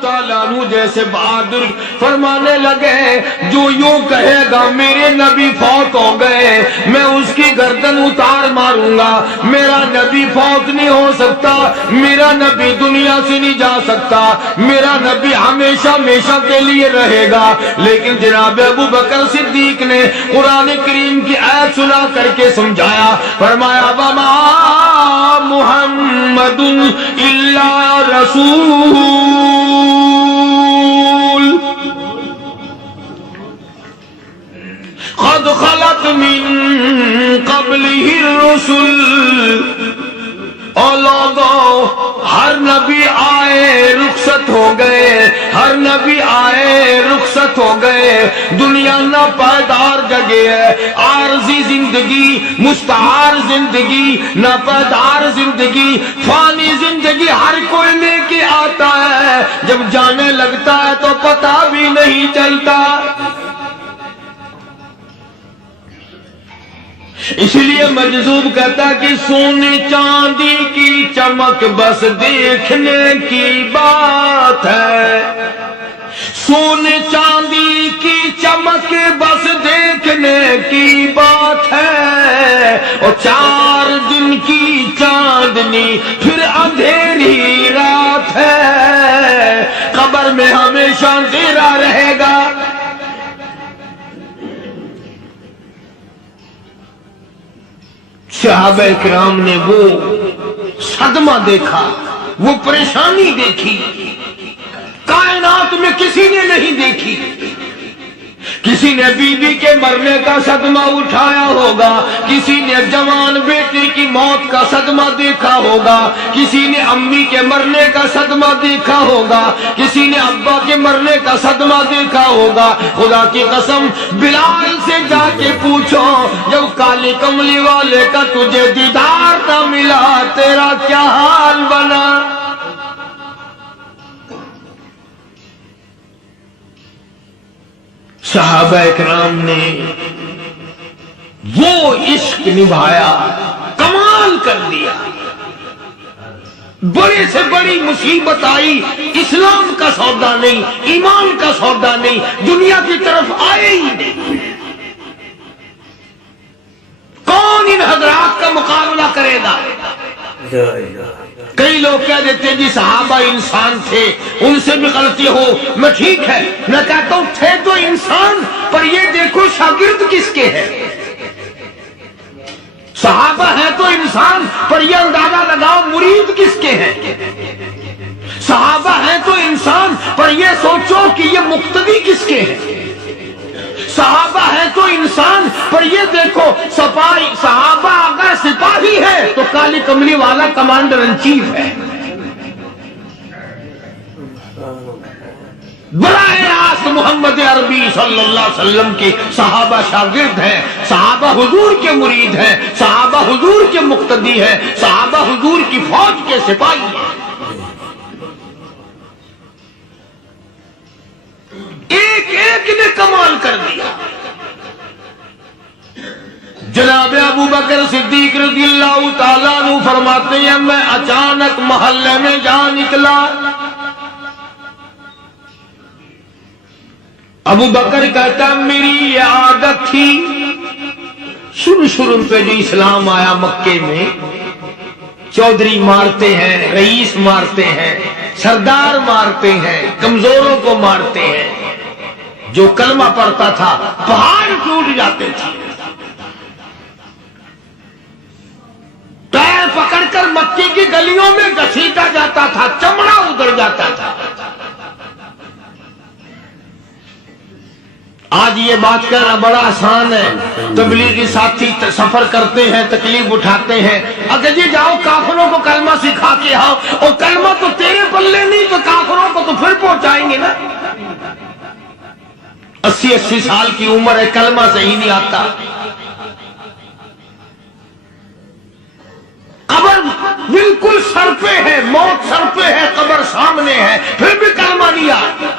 تعالیٰ جیسے بہادر فرمانے لگے جو یوں کہے گا میرے نبی فوت ہو گئے میں اس کی گردن اتار ماروں گا، میرا نبی فوت نہیں ہو سکتا، میرا نبی دنیا سے نہیں جا سکتا، میرا نبی ہمیشہ ہمیشہ کے لیے رہے گا۔ لیکن جناب ابو بکر صدیق نے قرآن کریم کی آیت سنا کر کے سمجھایا، فرمایا وما محمد الا رسول قد خلت من قبلہ الرسل۔ اور لوگوں ہر نبی آئے رخصت ہو گئے، ہر نبی آئے رخصت ہو گئے، دنیا نہ پائیدار جگہ ہے، عارضی زندگی، مستعار زندگی، نہ پائیدار زندگی، فانی زندگی، ہر کوئی لے کے آتا ہے، جب جانے لگتا ہے تو پتہ بھی نہیں چلتا۔ اس لیے مجذوب کہتا کہ سونے چاندی کی چمک بس دیکھنے کی بات ہے، سونے چاندی کی چمک بس دیکھنے کی بات ہے، اور 4 دن کی چاندنی پھر اندھیری رات ہے، قبر میں ہمیشہ اندھیرا رہے گا۔ صحابہ اکرام نے وہ صدمہ دیکھا، وہ پریشانی دیکھی، کائنات میں کسی نے نہیں دیکھی۔ کسی نے بیوی کے مرنے کا صدمہ اٹھایا ہوگا، کسی نے جوان بیٹے کی موت کا صدمہ دیکھا ہوگا، کسی نے امی کے مرنے کا صدمہ دیکھا ہوگا، کسی نے ابا کے مرنے کا صدمہ دیکھا ہوگا۔ خدا کی قسم بلال سے جا کے پوچھو جب کالی کملی والے کا تجھے دیدار نہ ملا تیرا کیا حال بنا۔ صحابہ اکرام نے وہ عشق نبھایا، کمال کر دیا۔ بڑے سے بڑی مصیبت آئی، اسلام کا سودا نہیں، ایمان کا سودا نہیں، دنیا کی طرف آئے ہی نہیں۔ کون ان حضرات کا مقابلہ کرے گا؟ کئی لوگ کہہ دیتے ہیں جی صحابہ انسان تھے، ان سے بھی غلطی ہو، میں ٹھیک ہے، میں کہتا ہوں تھے تو انسان، پر یہ دیکھو شاگرد کس کے ہیں۔ صحابہ ہیں تو انسان، پر یہ اندازہ لگاؤ مرید کس کے ہیں۔ صحابہ ہیں تو انسان، پر یہ سوچو کہ یہ مقتدی کس کے ہیں۔ صحابہ ہے تو انسان، پر یہ دیکھو صحابہ اگر سپاہی ہے تو کالی کملی والا کمانڈر ان چیف ہے۔ براہ راست محمد عربی صلی اللہ علیہ وسلم کے صحابہ شاگرد ہیں، صحابہ حضور کے مرید ہیں، صحابہ حضور کے مقتدی ہیں، صحابہ حضور کی فوج کے سپاہی ہیں۔ ایک ایک نے کمال کر دیا۔ جناب ابو بکر صدیق رضی اللہ تعالیٰ عنہ فرماتے ہیں میں اچانک محلے میں جا نکلا۔ ابو بکر کہتا میری یہ عادت تھی، شروع پہ جو اسلام آیا مکے میں، چودھری مارتے ہیں، رئیس مارتے ہیں، سردار مارتے ہیں، کمزوروں کو مارتے ہیں۔ جو کلمہ پڑھتا تھا پہاڑ ٹوٹ جاتے تھے، پیر پکڑ کر مکے کی گلیوں میں گھسیٹا جاتا تھا، چمڑا ادھر جاتا تھا۔ آج یہ بات کہنا بڑا آسان ہے، تبلیغی ساتھی سفر کرتے ہیں، تکلیف اٹھاتے ہیں، اگر جی جاؤ کافروں کو کلمہ سکھا کے آؤ، اور کلمہ تو تیرے پلے نہیں تو کافروں کو تو پھر پہنچائیں گے نا۔ 80 سال کی عمر ہے، کلمہ صحیح نہیں آتا، قبر بالکل سر پہ ہے، موت سر پہ ہے، قبر سامنے ہے، پھر بھی کلمہ نہیں آتا۔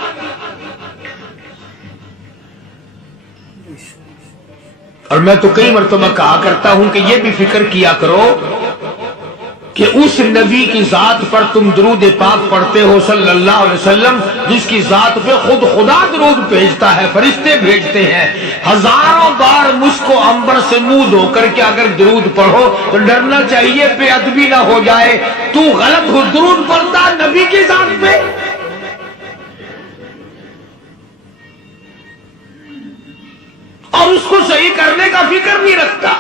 اور میں تو کئی مرتبہ کہا کرتا ہوں کہ یہ بھی فکر کیا کرو کہ اس نبی کی ذات پر تم درود پاک پڑھتے ہو صلی اللہ علیہ وسلم، جس کی ذات پہ خود خدا درود بھیجتا ہے، فرشتے بھیجتے ہیں، ہزاروں بار مجھ کو عنبر سے منہ دھو کر کے اگر درود پڑھو تو ڈرنا چاہیے بے ادبی نہ ہو جائے، تو غلط ہو درود پڑھتا نبی کی ذات پہ۔ اور اس کو صحیح کرنے کا فکر نہیں رکھتا۔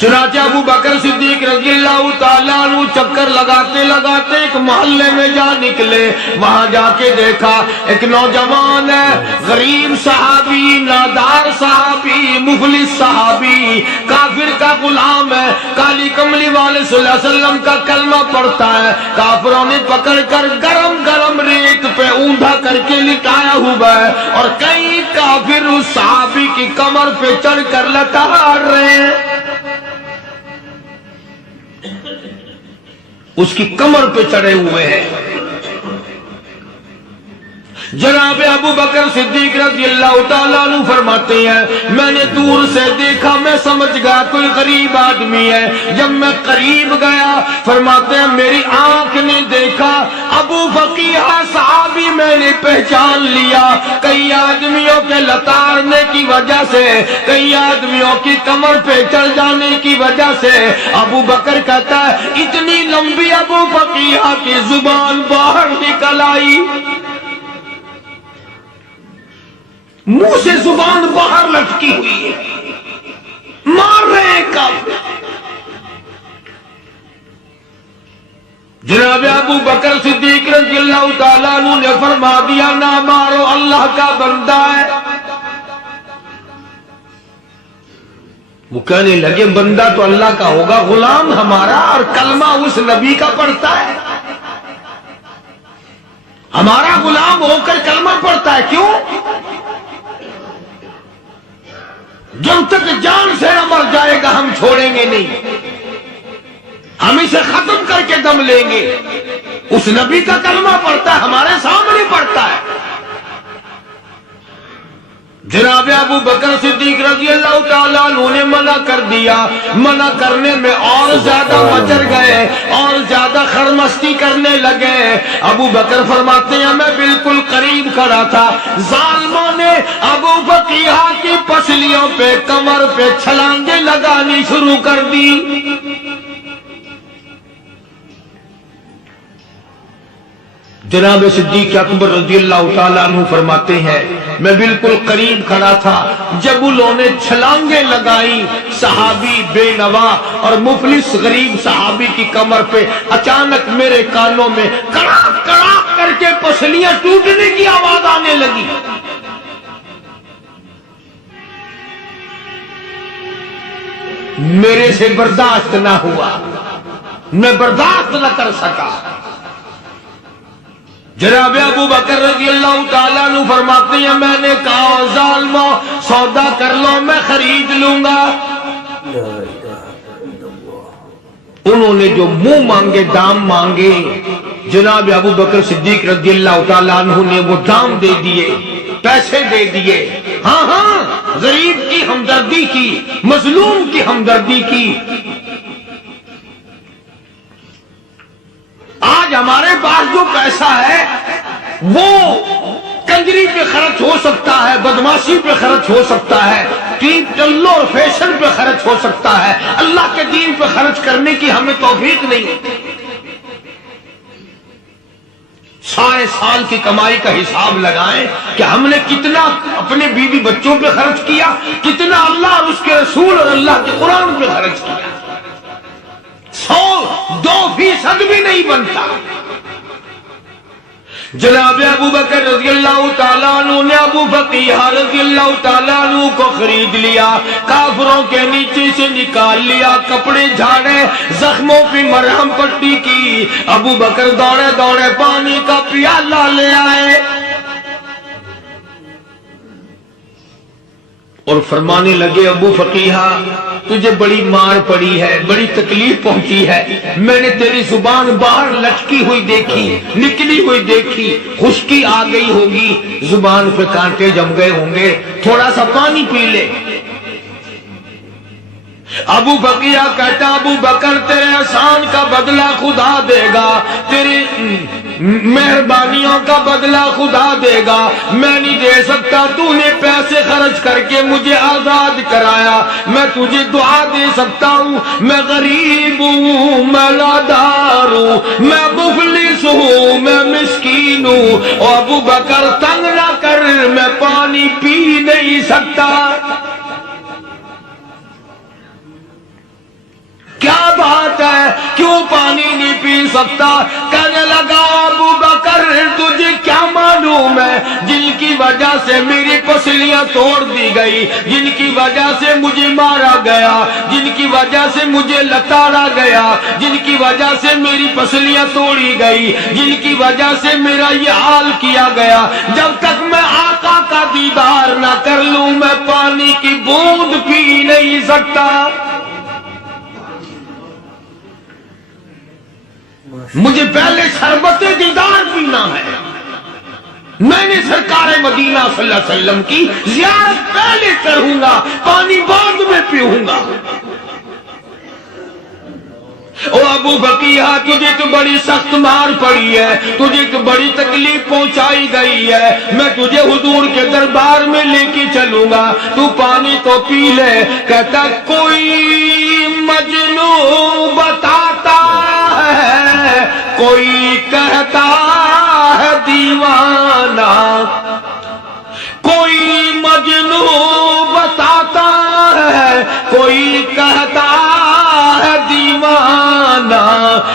چنانچہ ابو بکر صدیق رضی اللہ تعالیٰ عنہ چکر لگاتے لگاتے ایک محلے میں جا نکلے، وہاں جا کے دیکھا ایک نوجوان ہے، غریب صحابی، نادار صحابی، مفلس صحابی، کافر کا غلام ہے، کالی کملی والے صلی اللہ علیہ وسلم کا کلمہ پڑھتا ہے، کافروں نے پکڑ کر گرم گرم ریت پہ اوندا کر کے لٹایا ہوا ہے، اور کئی کافر اس صحابی کی کمر پہ چڑھ کر لتاڑ رہے ہیں، اس کی کمر پہ چڑھے ہوئے ہیں۔ جناب ابو بکر صدیق رضی اللہ تعالیٰ عنہ فرماتے ہیں میں نے دور سے دیکھا، میں سمجھ گیا کوئی غریب آدمی ہے، جب میں قریب گیا فرماتے ہیں میری آنکھ نے دیکھا ابو فقیہ صحابی، میں نے پہچان لیا، کئی آدمیوں کے لتاڑنے کی وجہ سے، کئی آدمیوں کی کمر پہ چڑھ جانے کی وجہ سے ابو بکر کہتا ہے اتنی لمبی ابو فقیہ کی زبان باہر نکل آئی، منہ سے زبان باہر لٹکی ہوئی ہے، مار رہے ہیں کافر۔ جناب ابو بکر صدیق رضی اللہ تعالیٰ عنہ نے فرما دیا نہ مارو، اللہ کا بندہ ہے۔ وہ کہنے لگے بندہ تو اللہ کا ہوگا، غلام ہمارا، اور کلمہ اس نبی کا پڑھتا ہے، ہمارا غلام ہو کر کلمہ پڑھتا ہے، کیوں؟ جب تک جان سے نہ مر جائے گا ہم چھوڑیں گے نہیں، ہم اسے ختم کر کے دم لیں گے۔ اس نبی کا کلمہ پڑھتا ہے، ہمارے سامنے پڑھتا ہے۔ جناب ابو بکر صدیق رضی اللہ تعالیٰ عنہ نے منع کر دیا، منع کرنے میں اور زیادہ مچر گئے، اور زیادہ خرمستی کرنے لگے۔ ابو بکر فرماتے ہیں میں بالکل قریب کھڑا تھا، ظالموں نے ابو فقیہ کی پسلیوں پہ، کمر پہ چھلانگیں لگانی شروع کر دی۔ جناب صدیق اکبر رضی اللہ تعالیٰ عنہ فرماتے ہیں میں بالکل قریب کھڑا تھا، جب انہوں نے چھلانگیں لگائی صحابی بے نوا اور مفلس غریب صحابی کی کمر پہ، اچانک میرے کانوں میں کڑاک کڑاک کر کے پسلیاں ٹوٹنے کی آواز آنے لگی۔ میرے سے برداشت نہ ہوا، میں برداشت نہ کر سکا۔ جناب ابو بکر رضی اللہ تعالیٰ عنہ فرماتے ہیں میں نے کہا ظالمو سودا کر لو، میں خرید لوں گا۔ انہوں نے جو منہ مانگے دام مانگے، جناب ابو بکر صدیق رضی اللہ تعالیٰ عنہ نے وہ دام دے دیے، پیسے دے دیے۔ ہاں ہاں، غریب کی ہمدردی کی، مظلوم کی ہمدردی کی۔ آج ہمارے پاس جو پیسہ ہے وہ کنجری پہ خرچ ہو سکتا ہے، بدماشی پہ خرچ ہو سکتا ہے، ٹیپ ٹلو اور فیشن پہ خرچ ہو سکتا ہے، اللہ کے دین پہ خرچ کرنے کی ہمیں توفیق نہیں۔ سارے سال کی کمائی کا حساب لگائیں کہ ہم نے کتنا اپنے بیوی بچوں پہ خرچ کیا، کتنا اللہ اور اس کے رسول اور اللہ کے قرآن پہ خرچ کیا۔ 100-2% بھی نہیں بنتا۔ جناب ابو بکر رضی اللہ تعالیٰ عنہ نے ابو فقیہ رضی اللہ تعالیٰ عنہ کو خرید لیا، کافروں کے نیچے سے نکال لیا، کپڑے جھاڑے، زخموں پہ مرہم پٹی کی۔ ابو بکر دوڑے دوڑے پانی کا پیالہ لے آئے اور فرمانے لگے ابو فقیہ تجھے بڑی مار پڑی ہے، بڑی تکلیف پہنچی ہے، میں نے تیری زبان باہر لٹکی ہوئی دیکھی، نکلی ہوئی دیکھی، خشکی آ گئی ہوگی، زبان پہ کانٹے جم گئے ہوں گے، تھوڑا سا پانی پی لے۔ ابو بقیہ کہتا ابو بکر تیرے احسان کا بدلہ خدا دے گا، تیری مہربانیوں کا بدلہ خدا دے گا، میں نہیں دے سکتا، تو نے پیسے خرچ کر کے مجھے آزاد کرایا، میں تجھے دعا دے سکتا ہوں، میں غریب ہوں، میں لادار ہوں، میں مفلس ہوں، میں مسکین ہوں، اور ابو بکر تنگ نہ کر، میں پانی پی نہیں سکتا۔ کیا بات ہے، کیوں پانی نہیں پی سکتا؟ کہنے لگا ابو بکر تجھے کیا معلوم ہے، جن کی وجہ سے میری پسلیاں توڑ دی گئی، جن کی وجہ سے مجھے مارا گیا، جن کی وجہ سے مجھے لتاڑا گیا، جن کی وجہ سے میری پسلیاں توڑی گئی، جن کی وجہ سے میرا یہ حال کیا گیا، جب تک میں آقا کا دیدار نہ کر لوں میں پانی کی بوند پی نہیں سکتا۔ مجھے پہلے شربت دیدار پینا ہے، میں نے سرکار مدینہ صلی اللہ علیہ وسلم کی زیارت پہلے کروں گا، پانی بعد میں پیوں گا۔ او ابو بقیہ تجھے تو بڑی سخت مار پڑی ہے، تجھے تو بڑی تکلیف پہنچائی گئی ہے، میں تجھے حضور کے دربار میں لے کے چلوں گا، تو پانی تو پی لے۔ کہتا کوئی مجنون بتاتا ہے، کوئی کہتا ہے دیوانہ، کوئی مجنون بتاتا ہے، کوئی کہتا ہے دیوانہ،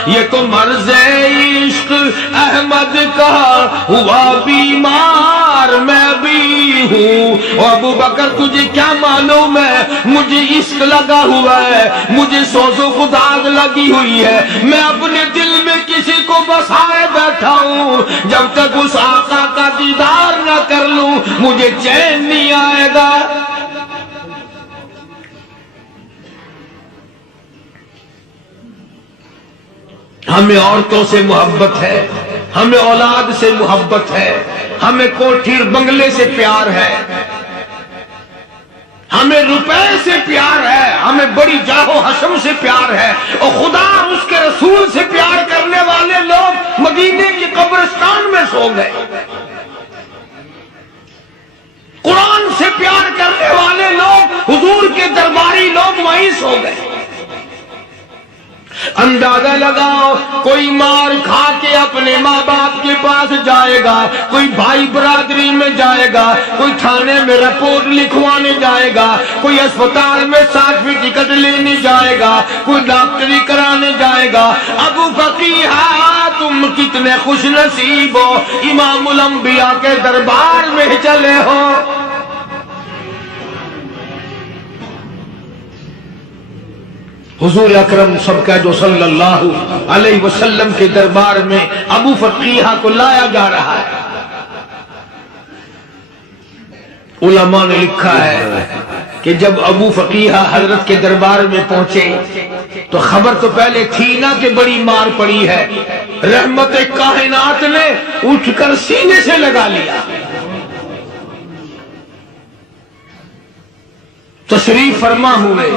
یہ تو مرض عشق احمد کا ہوا بیمار میں بھی ہوں۔ اور ابو بکر تجھے کیا معلوم ہے، مجھے عشق لگا ہوا ہے، مجھے سوز و خداگ لگی ہوئی ہے، میں اپنے دل میں کسی کو بسائے بیٹھا ہوں، جب تک اس آقا کا دیدار نہ کر لوں مجھے چین نہیں آئے گا۔ ہمیں عورتوں سے محبت ہے، ہمیں اولاد سے محبت ہے، ہمیں کوٹھی بنگلے سے پیار ہے، ہمیں روپے سے پیار ہے، ہمیں بڑی جاہ و حشم سے پیار ہے، اور خدا اور اس کے رسول سے پیار کرنے والے لوگ مدینے کی قبرستان میں سو گئے، قرآن سے پیار کرنے والے لوگ حضور کے درباری لوگ وہیں سو گئے۔ اندازہ لگاؤ، کوئی مار کھا کے اپنے ماں باپ کے پاس جائے گا، کوئی بھائی برادری میں جائے گا، کوئی تھانے میں رپورٹ لکھوانے جائے گا، کوئی اسپتال میں سرٹیفکیٹ لینے جائے گا، کوئی ڈاکٹری کرانے جائے گا۔ ابو بقیہ تم کتنے خوش نصیب ہو، امام الانبیاء کے دربار میں چلے ہو۔ حضور اکرم سب کہہ دو صلی اللہ علیہ وسلم کے دربار میں ابو فقیہ کو لایا جا رہا ہے۔ علماء نے لکھا ہے کہ جب ابو فقیہ حضرت کے دربار میں پہنچے تو خبر تو پہلے تھی نا کہ بڑی مار پڑی ہے، رحمت کائنات نے اٹھ کر سینے سے لگا لیا، تشریف فرما ہوئے،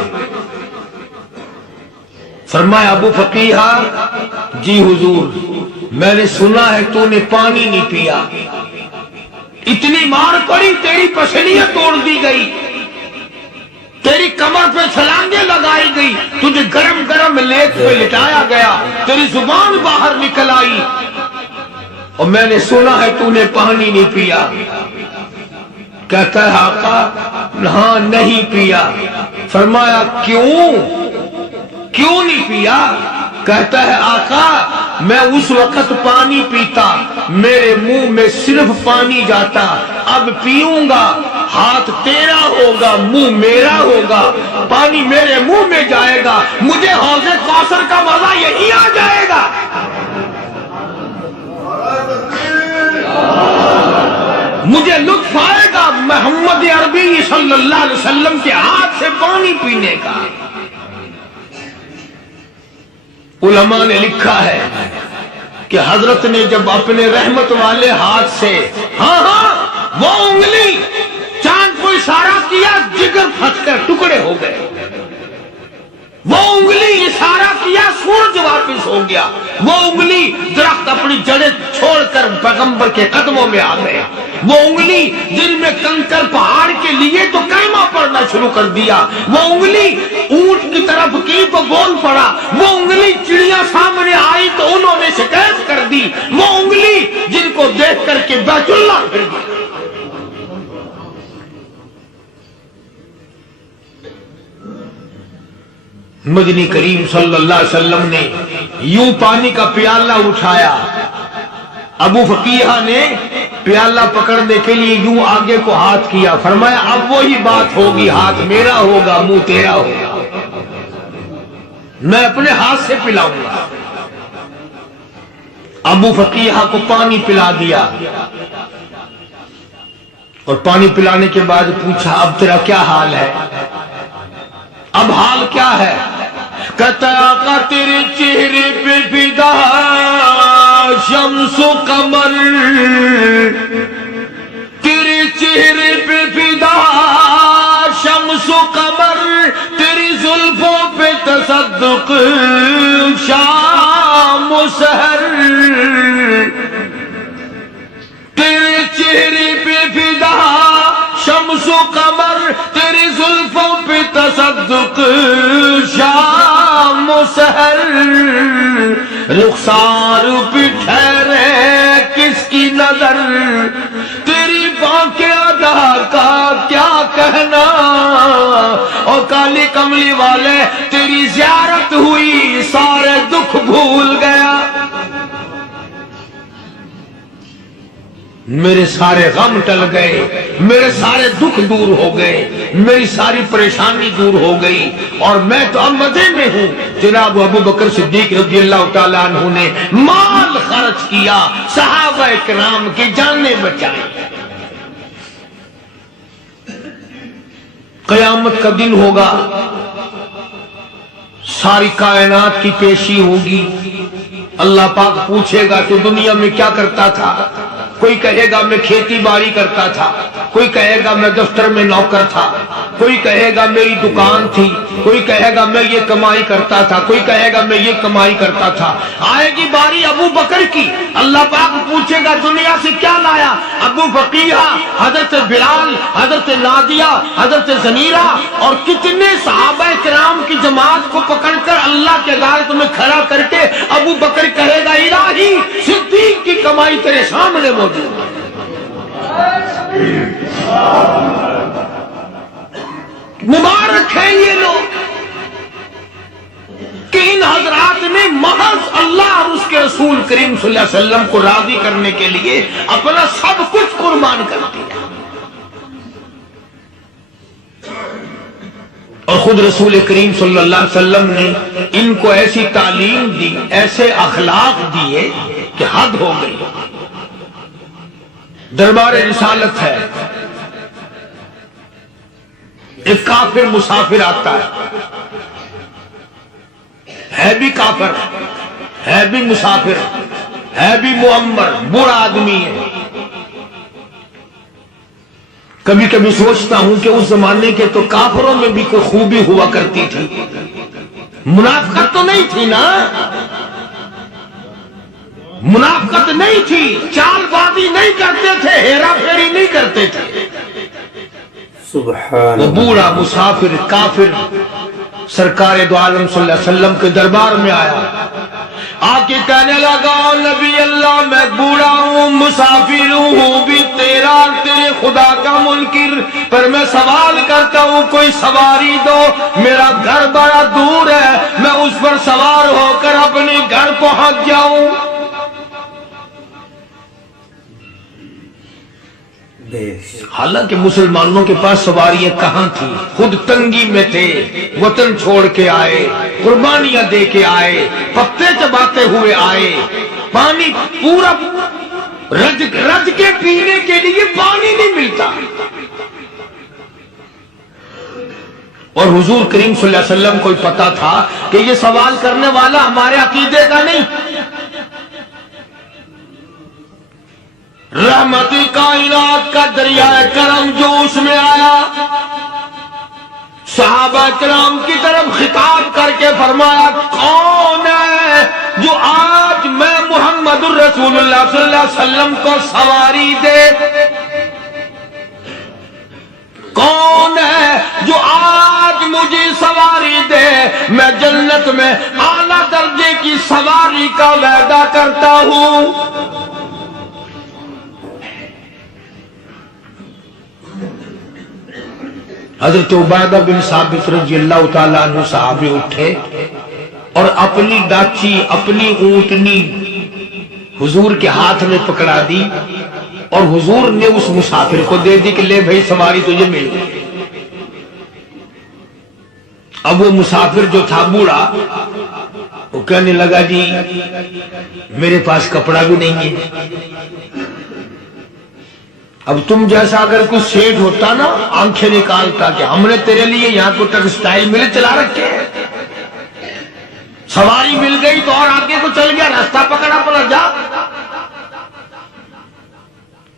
فرمایا ابو فقیہ جی حضور میں نے سنا ہے تو نے پانی نہیں پیا، اتنی مار پڑی تیری پسلیاں توڑ دی گئی، تیری کمر پہ چھلانگیں لگائی گئی، تجھے گرم گرم لیٹ پہ لٹایا گیا، تیری زبان باہر نکل آئی، اور میں نے سنا ہے تو نے پانی نہیں پیا۔ کہتا ہے آقا ہاں نہیں پیا۔ فرمایا کیوں نہیں پیا؟ کہتا ہے آقا میں اس وقت پانی پیتا میرے منہ میں صرف پانی جاتا، اب پیوں گا ہاتھ تیرا ہوگا منہ میرا ہوگا، پانی میرے منہ میں جائے گا، مجھے حوض کوثر کا مزہ یہی آ جائے گا۔ مجھے لطف آئے گا محمد عربی صلی اللہ علیہ وسلم کے ہاتھ سے پانی پینے کا۔ علماء نے لکھا ہے کہ حضرت نے جب اپنے رحمت والے ہاتھ سے وہ انگلی چاند کو اشارہ کیا، جگر پھٹ کر ٹکڑے ہو گئے۔ وہ انگلی اشارہ کیا، سورج واپس ہو گیا، وہ انگلی درخت اپنی جڑیں چھوڑ کر پیغمبر کے قدموں میں آ گئے، وہ انگلی جن میں کنکر پہاڑ کے لیے تو کلمہ پڑھنا شروع کر دیا، وہ انگلی اونٹ کی طرف کی تو بول پڑا، وہ انگلی چڑیاں سامنے آئی تو انہوں نے شکایت کر دی، وہ انگلی جن کو دیکھ کر کے بیت اللہ پھر گیا۔ مدنی کریم صلی اللہ علیہ وسلم نے یوں پانی کا پیالہ اٹھایا، ابو فقیہ نے پیالہ پکڑنے کے لیے یوں آگے کو ہاتھ کیا، فرمایا اب وہی بات ہوگی، ہاتھ میرا ہوگا منہ تیرا ہوگا، میں اپنے ہاتھ سے پلاؤں گا۔ ابو فقیہ کو پانی پلا دیا، اور پانی پلانے کے بعد پوچھا اب تیرا کیا حال ہے، اب حال کیا ہے؟ کہتا آقا تیرے چہرے پہ فدا شمس و قمر، تیرے چہرے پہ فدا شمس و قمر، تیری زلفوں پہ تصدق شام و سحر، تیرے چہرے پہ فدا شمس و قمر، تیری زلفوں پہ تصدق شام و سحر، رخسار پہ ٹھہرے کس کی نظر، تیری بانکیں ادا کا کیا کہنا، اور کالی کملی والے تیری زیارت ہوئی سارے دکھ بھول گیا، میرے سارے غم ٹل گئے، میرے سارے دکھ دور ہو گئے، میری ساری پریشانی دور ہو گئی، اور میں تو اب مزے میں ہوں۔ جناب ابو بکر صدیق رضی اللہ تعالیٰ عنہ نے مال خرچ کیا، صحابہ کرام کی جانیں بچائیں۔ قیامت کا دن ہوگا، ساری کائنات کی پیشی ہوگی، اللہ پاک پوچھے گا کہ دنیا میں کیا کرتا تھا، کوئی کہے گا میں کھیتی باڑی کرتا تھا، کوئی کہے گا میں دفتر میں نوکر تھا، کوئی کہے گا میری دکان تھی، کوئی کہے گا میں یہ کمائی کرتا تھا، کوئی کہے گا میں یہ کمائی کرتا تھا۔ آئے گی باری ابو بکر کی، اللہ پاک پوچھے گا دنیا سے کیا لایا، ابو فقیہ، حضرت بلال، حضرت نادیہ، حضرت زنیرہ اور کتنے صحابہ کرام کی جماعت کو پکڑ کر اللہ کے عدالت میں کھڑا کر کے ابو بکر کہے گا الہی صدیق کی کمائی تیرے سامنے موجود ہے۔ مبارک ہے یہ لوگ کہ ان حضرات نے محض اللہ اور اس کے رسول کریم صلی اللہ علیہ وسلم کو راضی کرنے کے لیے اپنا سب کچھ قربان کر دیا، اور خود رسول کریم صلی اللہ علیہ وسلم نے ان کو ایسی تعلیم دی، ایسے اخلاق دیے کہ حد ہو گئی۔ دربار رسالت ہے، ایک کافر مسافر آتا ہے بھی کافر، ہے بھی مسافر، ہے بھی معمر، برا آدمی ہے۔ کبھی کبھی سوچتا ہوں کہ اس زمانے کے تو کافروں میں بھی کوئی خوبی ہوا کرتی تھی، منافقت تو نہیں تھی نا، منافقت نہیں تھی، چال بازی نہیں کرتے تھے، ہیرا پھیری نہیں کرتے تھے۔ سبحان وہ بوڑھا مسافر کافر سرکار دو عالم صلی اللہ علیہ وسلم کے دربار میں آیا، آ کے کہنے لگا نبی اللہ میں بوڑھا ہوں، مسافر ہوں بھی تیرا تیرے خدا کا منکر، پر میں سوال کرتا ہوں کوئی سواری دو، میرا گھر بڑا دور ہے، میں اس پر سوار ہو کر اپنے گھر پہنچ جاؤں۔ حالانکہ مسلمانوں کے پاس سواریاں کہاں تھیں، خود تنگی میں تھے، وطن چھوڑ کے آئے، قربانیاں دے کے آئے، پتے چباتے ہوئے آئے، پانی پورا رج کے پینے کے لیے پانی نہیں ملتا، اور حضور کریم صلی اللہ علیہ وسلم کو پتا تھا کہ یہ سوال کرنے والا ہمارے عقیدے کا نہیں، رحمتی کائنات کا دریائے کرم جو اس میں آیا، صحابہ کرام کی طرف خطاب کر کے فرمایا کون ہے جو آج میں محمد الرسول اللہ صلی اللہ علیہ وسلم کو سواری دے؟ کون ہے جو آج مجھے سواری دے؟ میں جنت میں اعلیٰ درجے کی سواری کا وعدہ کرتا ہوں۔ حضرت عبادہ بن ثابت رضی اللہ تعالیٰ عنہ صحابی اٹھے اور اپنی ڈاچی اپنی اونٹنی حضور کے ہاتھ میں پکڑا دی اور حضور نے اس مسافر کو دے دی کہ لے بھائی سواری تجھے مل گئی۔ اب وہ مسافر جو تھا بوڑھا وہ کہنے لگا جی میرے پاس کپڑا بھی نہیں ہے۔ اب تم جیسا اگر کوئی سیٹ ہوتا نا آنکھیں نکالتا کہ ہم نے تیرے لیے یہاں کو ٹیکسٹائل مل چلا رکھے، سواری مل گئی تو اور آگے کو چل گیا، راستہ پکڑا پڑا جا۔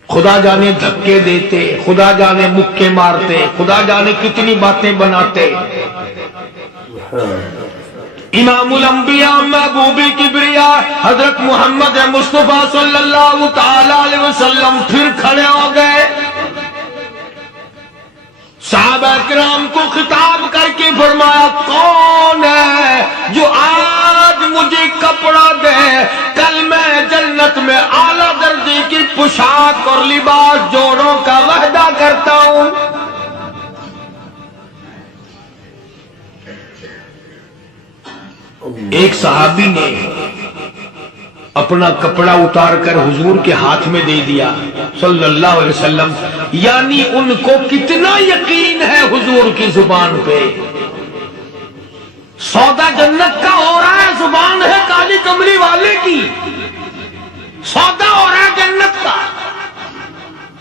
خدا جانے دھکے دیتے، خدا جانے مکے مارتے، خدا جانے کتنی باتیں بناتے۔ امام الانبیاء محبوب کبریاء حضرت محمد مصطفیٰ صلی اللہ تعالی علیہ وسلم پھر کھڑے ہو گئے، صحابہ کرام کو خطاب کر کے فرمایا کون ہے جو آج مجھے کپڑا دے؟ کل میں جنت میں اعلیٰ درجے کی پوشاک اور لباس جوڑوں کا وعدہ کرتا ہوں۔ ایک صحابی نے اپنا کپڑا اتار کر حضور کے ہاتھ میں دے دیا صلی اللہ علیہ وسلم، یعنی ان کو کتنا یقین ہے حضور کی زبان پہ۔ سودا جنت کا ہو رہا ہے، زبان ہے کالی کملی والے کی، سودا ہو رہا ہے جنت کا۔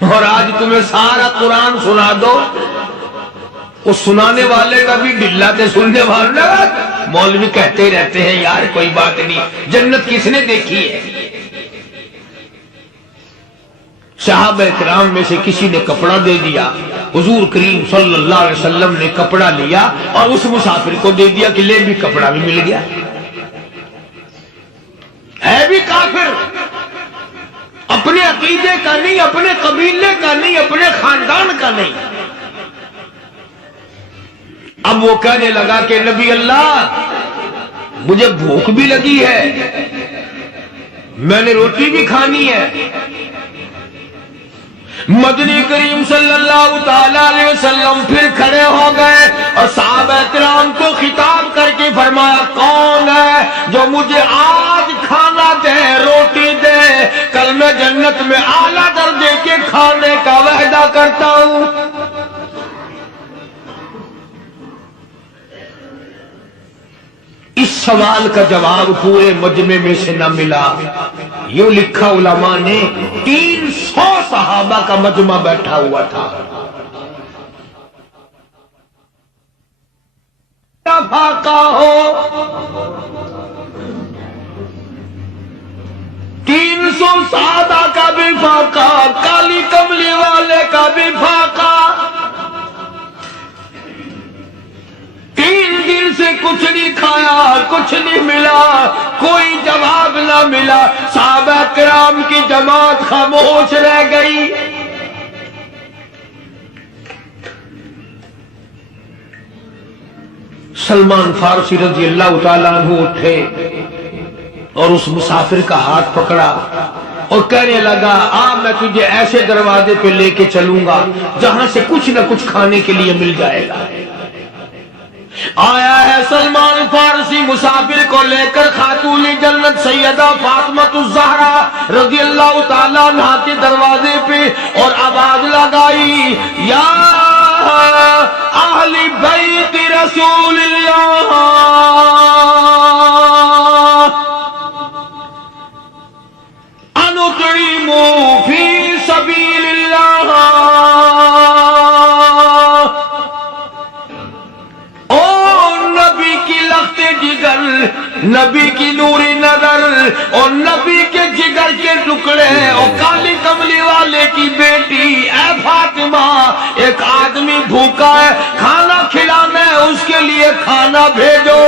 اور آج تمہیں سارا قرآن سنا دو، اس سنانے والے کا بھی ڈلا تے سننے والا، مولوی کہتے رہتے ہیں یار کوئی بات نہیں، جنت کس نے دیکھی ہے؟ صحابہ کرام میں سے کسی نے کپڑا دے دیا، حضور کریم صلی اللہ علیہ وسلم نے کپڑا لیا اور اس مسافر کو دے دیا کہ لے بھی کپڑا بھی مل گیا۔ ہے بھی کافر، اپنے عقیدے کا نہیں، اپنے قبیلے کا نہیں، اپنے خاندان کا نہیں۔ اب وہ کہنے لگا کہ نبی اللہ مجھے بھوک بھی لگی ہے، میں نے روٹی بھی کھانی ہے۔ مدنی کریم صلی اللہ تعالی علیہ وسلم پھر کھڑے ہو گئے اور صحابہ کرام کو خطاب کر کے فرمایا کون ہے جو مجھے آج کھانا دے، روٹی دے، کل میں جنت میں اعلیٰ درجے کے کھانے کا وعدہ کرتا ہوں۔ اس سوال کا جواب پورے مجمع میں سے نہ ملا۔ یوں لکھا علماء نے 300 صحابہ کا مجمع بیٹھا ہوا تھا۔ فاقہ ہو 300 صحابہ کا بھی فاقہ، کالی کملی والے کا بھی فاقہ۔ 3 دن سے کچھ نہیں کھایا، کچھ نہیں ملا، کوئی جواب نہ ملا۔ صحابہ کرام کی جماعت خاموش رہ گئی۔ سلمان فارسی رضی اللہ تعالیٰ عنہ اٹھے اور اس مسافر کا ہاتھ پکڑا اور کہنے لگا میں تجھے ایسے دروازے پہ لے کے چلوں گا جہاں سے کچھ نہ کچھ کھانے کے لیے مل جائے گا۔ آیا ہے سلمان فارسی مسافر کو لے کر خاتون جنت سیدہ فاطمہ الزہرا رضی اللہ تعالیٰ عنہا کے دروازے پہ اور آواز لگائی یا اہل بیت رسول اللہ انطعموا فی سبیل اللہ، جگر، نبی کی نوری نظر اور نبی کے جگر کے ٹکڑے اور کالی کملی والے کی بیٹی اے فاطمہ، ایک آدمی بھوکا ہے، کھانا کھلانا ہے اس کے لیے کھانا بھیجو۔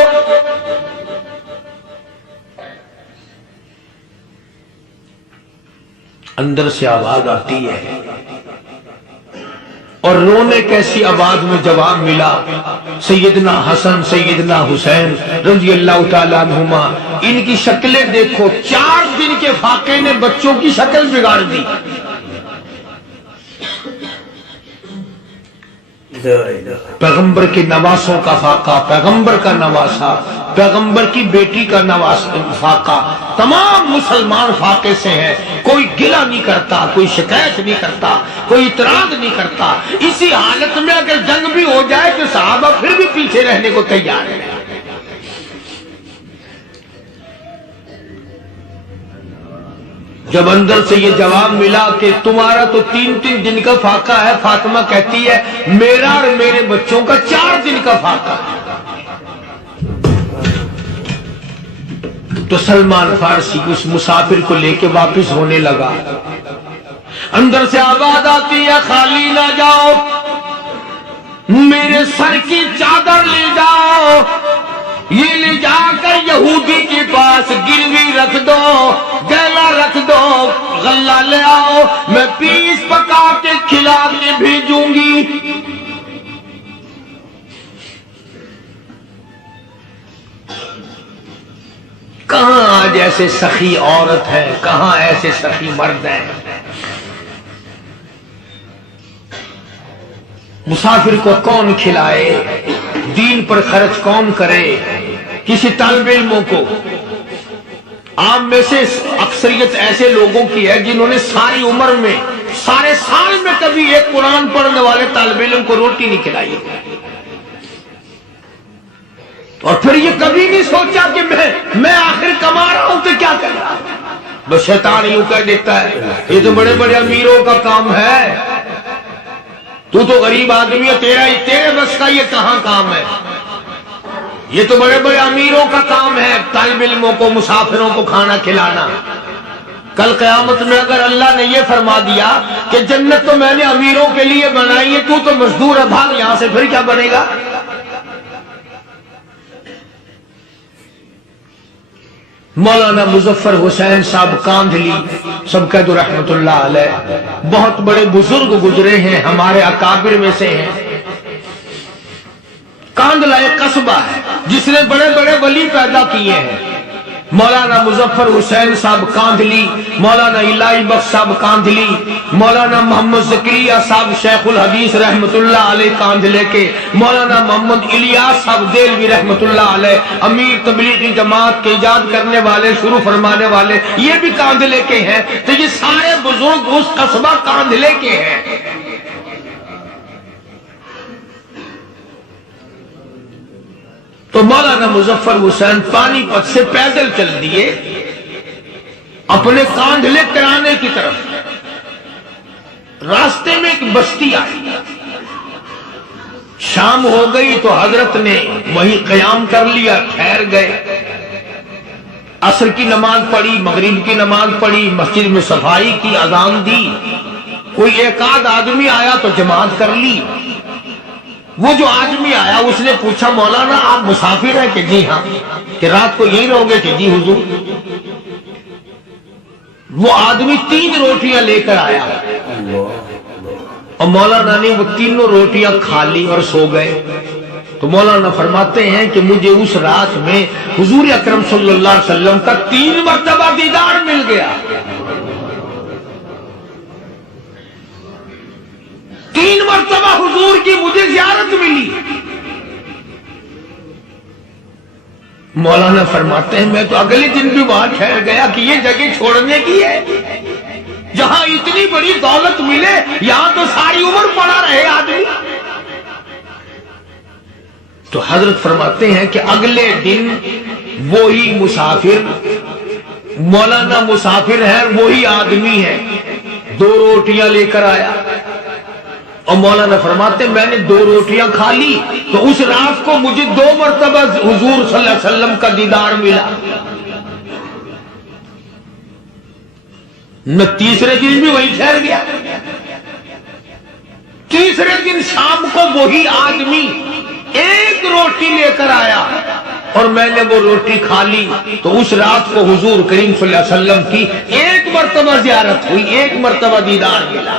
اندر سے آواز آتی ہے اور رونے کیسی آواز میں جواب ملا، سیدنا حسن سیدنا حسین رضی اللہ تعالیٰ عنہما، ان کی شکلیں دیکھو، 4 دن کے فاقے نے بچوں کی شکل بگاڑ دی۔ پیغمبر کے نواسوں کا فاقہ، پیغمبر کا نواسا، پیغمبر کی بیٹی کا فاقہ، تمام مسلمان فاقے سے ہیں، کوئی گلہ نہیں کرتا، کوئی شکایت نہیں کرتا، کوئی اعتراض نہیں کرتا۔ اسی حالت میں اگر جنگ بھی ہو جائے تو صحابہ پھر بھی پیچھے رہنے کو تیار ہیں۔ جب اندر سے یہ جواب ملا کہ تمہارا تو 3 دن کا فاقہ ہے، فاطمہ کہتی ہے میرا اور میرے بچوں کا 4 دن کا فاقہ ہے۔ تو سلمان فارسی اس مسافر کو لے کے واپس ہونے لگا۔ اندر سے آواز آتی ہے خالی نہ جاؤ، میرے سر کی چادر لے جاؤ، یہ لے جا کر یہودی کے پاس گروی رکھ دو، گیلا رکھ دو، غلہ لے آؤ، میں پیس پکا کے کھلا کے بھیجوں گی۔ کہاں آج ایسے سخی عورت ہے، کہاں ایسے سخی مرد ہیں؟ مسافر کو کون کھلائے، دین پر خرچ کون کرے؟ کسی طالب علموں کو، عام میں سے اکثریت ایسے لوگوں کی ہے جنہوں نے ساری عمر میں، سارے سال میں کبھی ایک قرآن پڑھنے والے طالب علم کو روٹی نہیں کھلائی، اور پھر یہ کبھی نہیں سوچا کہ میں آخر کما رہا ہوں تو کیا کر رہا ہوں۔ بس شیطان یوں کہہ دیتا ہے یہ تو بڑے بڑے امیروں کا کام ہے، تو غریب آدمی ہے، تیرے بس کا یہ کہاں کام ہے؟ یہ تو بڑے بڑے امیروں کا کام ہے طالب علموں کو، مسافروں کو کھانا کھلانا۔ کل قیامت میں اگر اللہ نے یہ فرما دیا کہ جنت تو میں نے امیروں کے لیے بنائی ہے، تو مزدور ہے، بھاگ یہاں سے، پھر کیا بنے گا؟ مولانا مظفر حسین صاحب کاندھلی سب کہہ دو رحمت اللہ علیہ، بہت بڑے بزرگ گزرے ہیں، ہمارے اکابر میں سے ہیں۔ کاندھلا ایک قصبہ ہے جس نے بڑے بڑے ولی پیدا کیے ہیں۔ مولانا مظفر حسین صاحب کاندھلی، مولانا الہی بخش صاحب کاندھلی، مولانا محمد زکریا صاحب شیخ الحدیث رحمت اللہ علیہ کاندھلے کے، مولانا محمد الیاس صاحب دیلوی رحمت اللہ علیہ امیر تبلیغی جماعت کے ایجاد کرنے والے، شروع فرمانے والے، یہ بھی کاندھلے کے ہیں۔ تو یہ سارے بزرگ اس قصبہ کاندھلے کے ہیں۔ تو مولانا مظفر حسین پانی پت سے پیدل چل دیے اپنے کاندھلے کرانے کی طرف۔ راستے میں ایک بستی آئی، شام ہو گئی تو حضرت نے وہیں قیام کر لیا، ٹھہر گئے، عصر کی نماز پڑھی، مغرب کی نماز پڑھی، مسجد میں صفائی کی، اذان دی، کوئی ایک آدھ آدمی آیا تو جماعت کر لی۔ وہ جو آدمی آیا اس نے پوچھا مولانا آپ مسافر ہیں؟ کہ جی ہاں۔ کہ رات کو یہی رہو گے؟ کہ جی حضور۔ وہ آدمی 3 روٹیاں لے کر آیا اور مولانا نے وہ 3 روٹیاں کھا لی اور سو گئے۔ تو مولانا فرماتے ہیں کہ مجھے اس رات میں حضور اکرم صلی اللہ علیہ وسلم کا 3 مرتبہ دیدار مل گیا۔ 3 مرتبہ حضور کی مجھے زیارت ملی۔ مولانا فرماتے ہیں میں تو اگلے دن بھی وہاں ٹھہر گیا کہ یہ جگہ چھوڑنے کی ہے، جہاں اتنی بڑی دولت ملے یہاں تو ساری عمر پڑا رہے آدمی۔ تو حضرت فرماتے ہیں کہ اگلے دن وہی مسافر، مولانا مسافر ہے، وہی آدمی ہے، 2 روٹیاں لے کر آیا اور مولانا فرماتے ہیں میں نے 2 روٹیاں کھا لی تو اس رات کو مجھے 2 مرتبہ حضور صلی اللہ علیہ وسلم کا دیدار ملا۔ میں تیسرے دن بھی وہی ٹھہر گیا۔ تیسرے دن شام کو وہی آدمی ایک روٹی لے کر آیا اور میں نے وہ روٹی کھا لی تو اس رات کو حضور کریم صلی اللہ علیہ وسلم کی ایک مرتبہ زیارت ہوئی، ایک مرتبہ دیدار ملا۔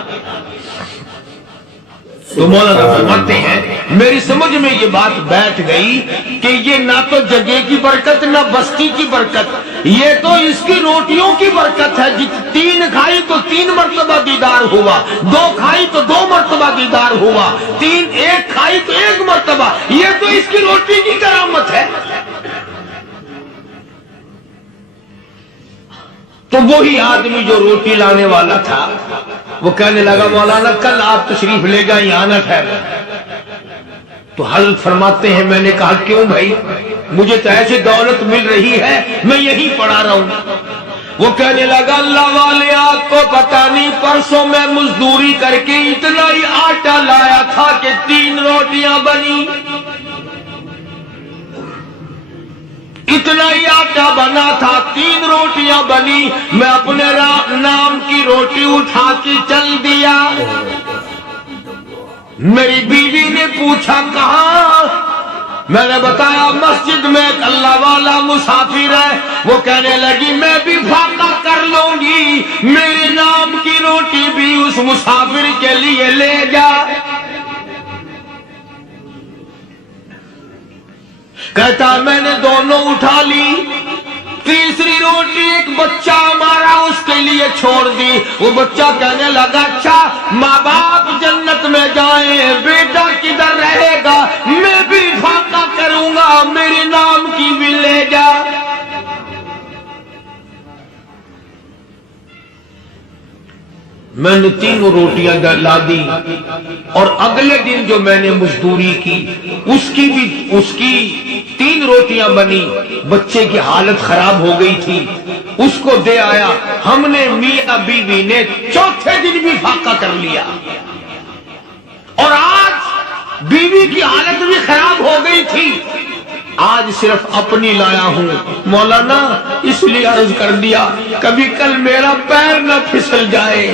تو مولانا فرماتے ہیں میری سمجھ میں یہ بات بیٹھ گئی کہ یہ نہ تو جگہ کی برکت نہ بستی کی برکت، یہ تو اس کی روٹیوں کی برکت ہے۔ تین کھائی تو 3 مرتبہ دیدار ہوا، 2 کھائی تو 2 مرتبہ دیدار ہوا، ایک کھائی تو 1 مرتبہ، یہ تو اس کی روٹی کی کرامت ہے۔ تو وہی آدمی جو روٹی لانے والا تھا وہ کہنے لگا مولانا کل آپ تشریف لے گا یہاں نہ ٹھہرو۔ تو حضرت فرماتے ہیں میں نے کہا کیوں بھائی، مجھے تو ایسی دولت مل رہی ہے میں یہی پڑھا رہا ہوں۔ وہ کہنے لگا اللہ والے آپ کو پتہ نہیں پرسوں میں مزدوری کر کے اتنا ہی آٹا لایا تھا کہ 3 روٹیاں بنی، اتنا ہی آٹا بنا تھا 3 روٹیاں بنی، میں اپنے نام کی روٹی اٹھا کے چل دیا۔ میری بیوی نے پوچھا کہاں؟ میں نے بتایا مسجد میں ایک اللہ والا مسافر ہے۔ وہ کہنے لگی میں بھی فاقہ کر لوں گی، میرے نام کی روٹی بھی اس مسافر کے لیے لے جا۔ کہتا میں نے دونوں اٹھا لی، تیسری روٹی ایک بچہ ہمارا اس کے لیے چھوڑ دی۔ وہ بچہ کہنے لگا اچھا ماں باپ جنت میں جائیں بیٹا کدھر رہے گا، میں بھی فاقہ کروں گا، میرے نام کی بھی لے جا۔ میں نے 3 روٹیاں لا دی اور اگلے دن جو میں نے مزدوری کی اس کی 3 روٹیاں بنی، بچے کی حالت خراب ہو گئی تھی، اس کو دے آیا۔ ہم نے میاں بیوی نے چوتھے دن بھی فاقہ کر لیا اور آج بیوی کی حالت بھی خراب ہو گئی تھی، آج صرف اپنی لایا ہوں۔ مولانا اس لیے عرض کر دیا کبھی کل میرا پیر نہ پھسل جائے،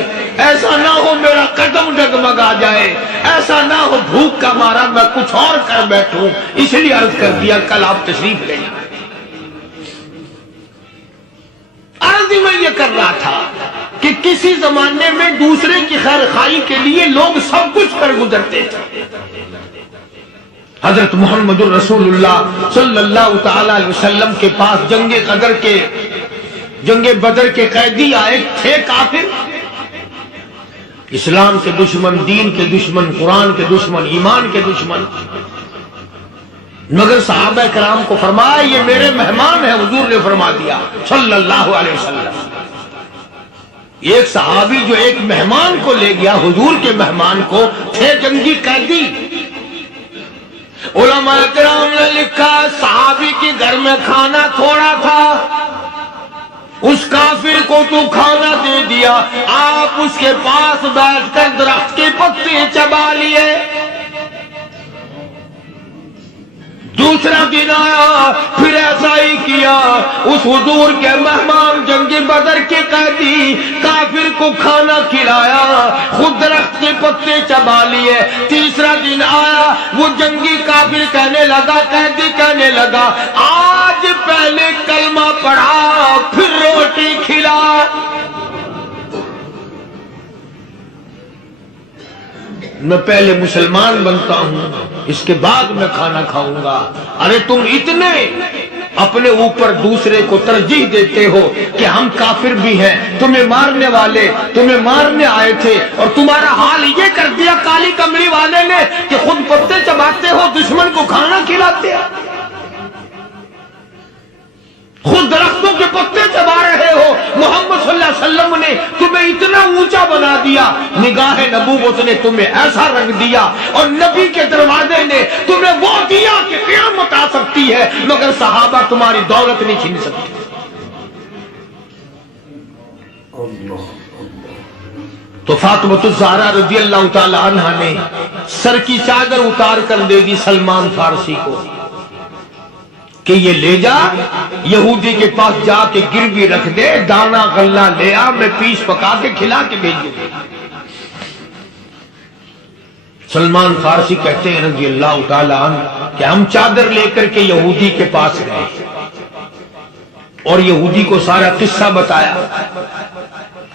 ایسا نہ ہو میرا قدم ڈگمگا جائے، ایسا نہ ہو بھوک کا مارا میں کچھ اور کر بیٹھوں، اس لیے عرض کر دیا کل آپ تشریف لے جائیں۔ عرض میں یہ کر رہا تھا کہ کسی زمانے میں دوسرے کی خیر خواہی کے لیے لوگ سب کچھ کر گزرتے تھے۔ حضرت محمد الرسول اللہ صلی اللہ تعالی علیہ وسلم کے پاس جنگ بدر کے قیدی آئے تھے، کافر، اسلام کے دشمن، دین کے دشمن، قرآن کے دشمن، ایمان کے دشمن، مگر صحابہ کرام کو فرمایا یہ میرے مہمان ہیں، حضور نے فرما دیا صلی اللہ علیہ وسلم۔ ایک صحابی جو ایک مہمان کو لے گیا، حضور کے مہمان کو، تھے جنگی قیدی۔ علماء کرام نے لکھا صحابی کے گھر میں کھانا تھوڑا تھا، اس کافر کو تو کھانا دے دیا، آپ اس کے پاس بیٹھ کر درخت کے پتے چبا لیے۔ دوسرا دن آیا پھر ایسا ہی کیا، اس حضور کے مہمان جنگ بدر کے قیدی کافر کو کھانا کھلایا، خود درخت کے پتے چبا لیے۔ تیسرا دن آیا وہ جنگی کافر کہنے لگا، قیدی کہنے لگا آج پہلے کلمہ پڑھا پھر روٹی کھلا۔ میں پہلے مسلمان بنتا ہوں اس کے بعد میں کھانا کھاؤں گا۔ ارے تم اتنے اپنے اوپر دوسرے کو ترجیح دیتے ہو کہ ہم کافر بھی ہیں، تمہیں مارنے والے تمہیں مارنے آئے تھے اور تمہارا حال یہ کر دیا کالی کمری والے نے کہ خود پتے چباتے ہو، دشمن کو کھانا کھلاتے ہو، خود درختوں کے پتے چبا رہے ہو۔ محمد صلی اللہ علیہ وسلم نے تمہیں اتنا اونچا بنا دیا، نگاہ نبوت نے تمہیں ایسا رنگ دیا اور نبی کے دروازے نے تمہیں وہ دیا کہ قیامت آ سکتی ہے مگر صحابہ تمہاری دولت نہیں چھین سکتے۔ تو فاطمہ الزہرا رضی اللہ تعالی عنہا نے سر کی چادر اتار کر دے دی سلمان فارسی کو کہ یہ لے جا، یہودی کے پاس جا کے گروی رکھ دے، دانا غلہ لے آ، میں پیس پکا کے کھلا کے بھیج دوں۔ سلمان فارسی کہتے ہیں رضی اللہ تعالی عنہ کہ ہم چادر لے کر کے یہودی کے پاس گئے اور یہودی کو سارا قصہ بتایا.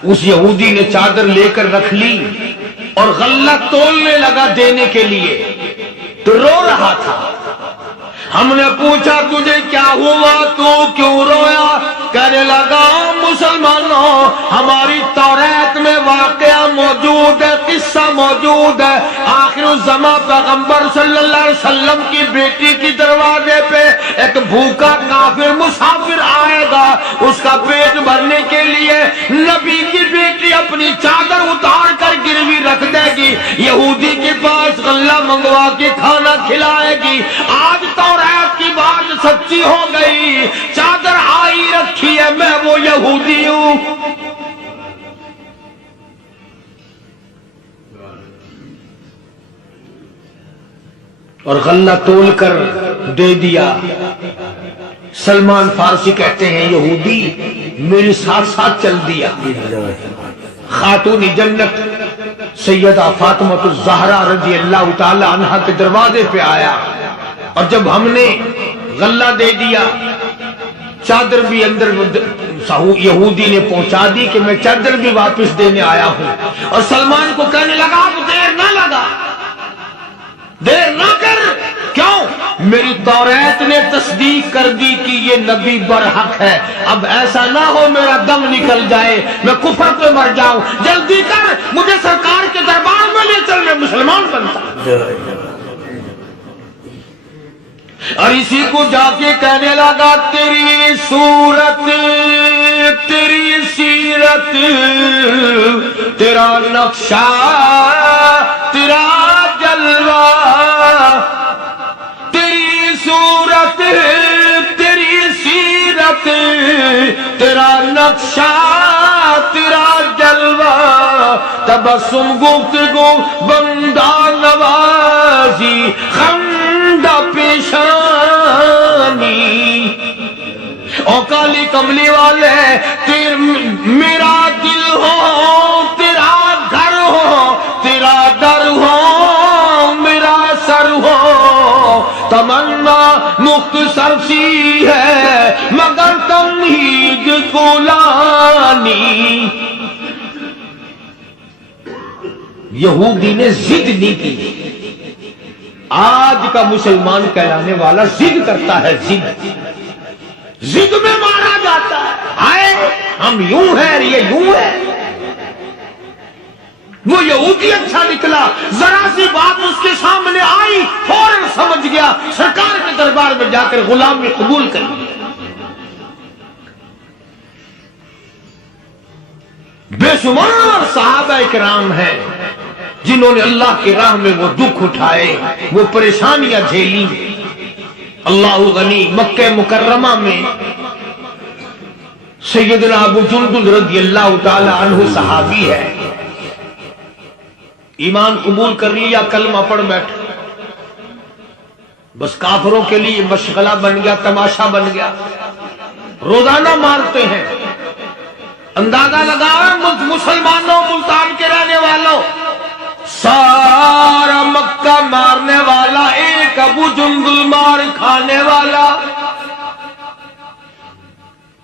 اس یہودی نے چادر لے کر رکھ لی اور غلہ تولنے لگا دینے کے لیے تو رو رہا تھا. ہم نے پوچھا تجھے کیا ہوا, تو کیوں رویا؟ کہنے لگا مسلمانوں ہماری توریت میں واقعہ موجود ہے, قصہ موجود ہے. آخر الزمان پیغمبر صلی اللہ علیہ وسلم کی بیٹی کی دروازے پہ ایک بھوکا کافر مسافر آئے گا, اس کا پیٹ بھرنے کے لیے نبی کی بیٹی اپنی چادر اتار کر گروی رکھ دے گی, یہودی کے پاس غلہ منگوا کے کھانا کھلائے گی. آج توریت کی بات سچی ہو گئی, چادر آئی رکھی ہے, میں وہ یہودی ہوں. اور غلہ تول کر دے دیا. سلمان فارسی کہتے ہیں یہودی میرے ساتھ ساتھ چل دیا. خاتون جنت سیدہ فاطمہ الزہرا رضی اللہ تعالی عنہا کے دروازے پہ آیا اور جب ہم نے غلہ دے دیا, چادر بھی اندر یہودی نے پہنچا دی کہ میں چادر بھی واپس دینے آیا ہوں. اور سلمان کو کہنے لگا اب دیر نہ لگا, دیر نہ کر. کیوں؟ میری توریت نے تصدیق کر دی کہ یہ نبی برحق ہے. اب ایسا نہ ہو میرا دم نکل جائے, میں کفر پہ مر جاؤں. جلدی کر, مجھے سرکار کے دربار میں لے چل, میں مسلمان بنتا. اور اسی کو جا کے کہنے لگا تیری صورت, تیری سیرت, تیرا نقشہ, تیرا جلوہ, تیری صورت, تیری سیرت, تیرا نقشہ, تیرا جلوہ, تبسم گفتگو بندہ نوازی, خندہ پیشانی, او کالی کملی والے میرا دل ہو, تیرا گھر ہو, تیرا در ہو, میرا سر ہو. تمنا مختصر سی ہے مگر تمہید فلانی. یہودی نے ضد نہیں کی. آج کا مسلمان کہلانے والا ضد کرتا ہے, ضد میں مارا جاتا ہے. آئے ہم یوں ہیں, یہ یوں ہے. وہ یہودی اچھا نکلا, ذرا سی بات اس کے سامنے آئی فوراً سمجھ گیا, سرکار کے دربار میں جا کر غلامی قبول کر لی. بے شمار صحابہ کرام ہیں جنہوں نے اللہ کی راہ میں وہ دکھ اٹھائے, وہ پریشانیاں جھیلی. اللہ غنی مکہ مکرمہ میں سیدنا ابو جندل رضی اللہ تعالی عنہ صحابی ہے, ایمان قبول کر لیا, کلمہ پڑھ بیٹھا, بس کافروں کے لیے مشغلہ بن گیا, تماشا بن گیا. روزانہ مارتے ہیں. اندازہ لگاؤ مسلمانوں, ملتان کے رہنے والوں, سارا مکہ مارنے والا ایک ابو جندل مار کھانے والا.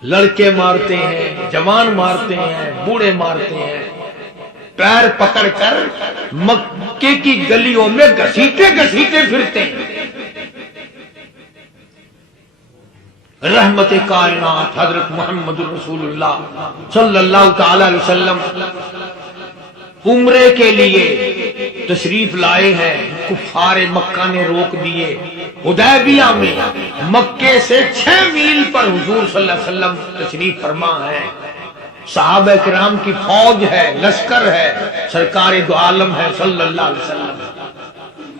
لڑکے مارتے ہیں, جوان مارتے ہیں, بوڑھے مارتے ہیں, پیر پکڑ کر مکے کی گلیوں میں گھسیٹے گھسیٹے پھرتے ہیں. رحمت کائنات حضرت محمد رسول اللہ صلی اللہ تعالی علیہ وسلم عمرے کے لیے تشریف لائے ہیں. کفار مکہ نے روک دیے. حدیبیہ میں مکے سے 6 میل پر حضور صلی اللہ علیہ وسلم تشریف فرما ہے. صحابہ کرام کی فوج ہے, لشکر ہے, سرکار دو عالم ہے صلی اللہ علیہ وسلم.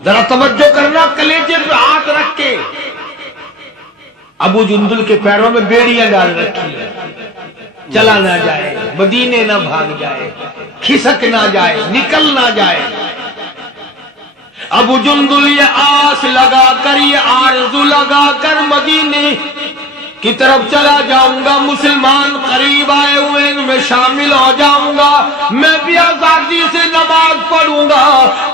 ذرا توجہ کرنا, کلیجے پہ ہاتھ رکھ کے ابو جندل کے پیروں میں بیڑیاں ڈال رکھی ہے, چلا نہ جائے, مدینے نہ بھاگ جائے, کھسک نہ جائے, نکل نہ جائے. ابو جندل یہ آس لگا کر, یہ آرزو لگا کر مدینے کی طرف چلا جاؤں گا، مسلمان قریب آئے ہوئے ان میں شامل ہو جاؤں گا، میں بھی آزادی سے نماز پڑھوں گا،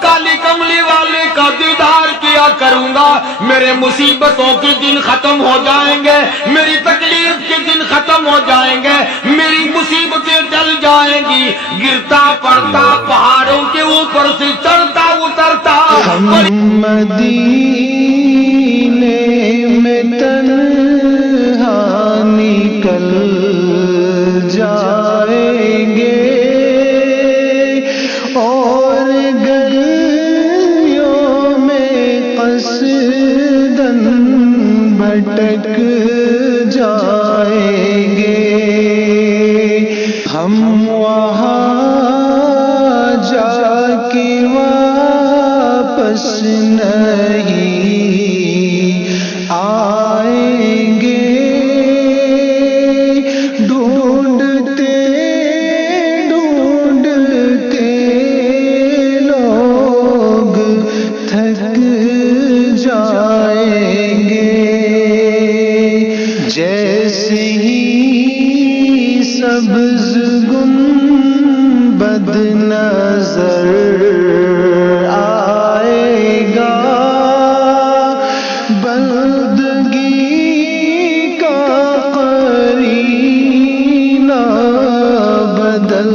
کالی کملی والے کا دیدار کیا کروں گا، میرے مصیبتوں کے دن ختم ہو جائیں گے، میری تکلیف کے دن ختم ہو جائیں گے، میری مصیبتیں ٹل جائیں گی، گرتا پڑتا پہاڑوں کے اوپر سے چڑھتا اترتا مدینے میں تنہا نکل جائیں گے اور گلیوں میں قصداً بھٹک جائیں گے، ہم وہاں جا کے واپس نہیں آئیں گے، ڈھونڈتے ڈھونڈتے لوگ تھک جائیں گے، جیسے ہی سبز گنبد نظر آئے گا، بندگی کا قرینہ بدل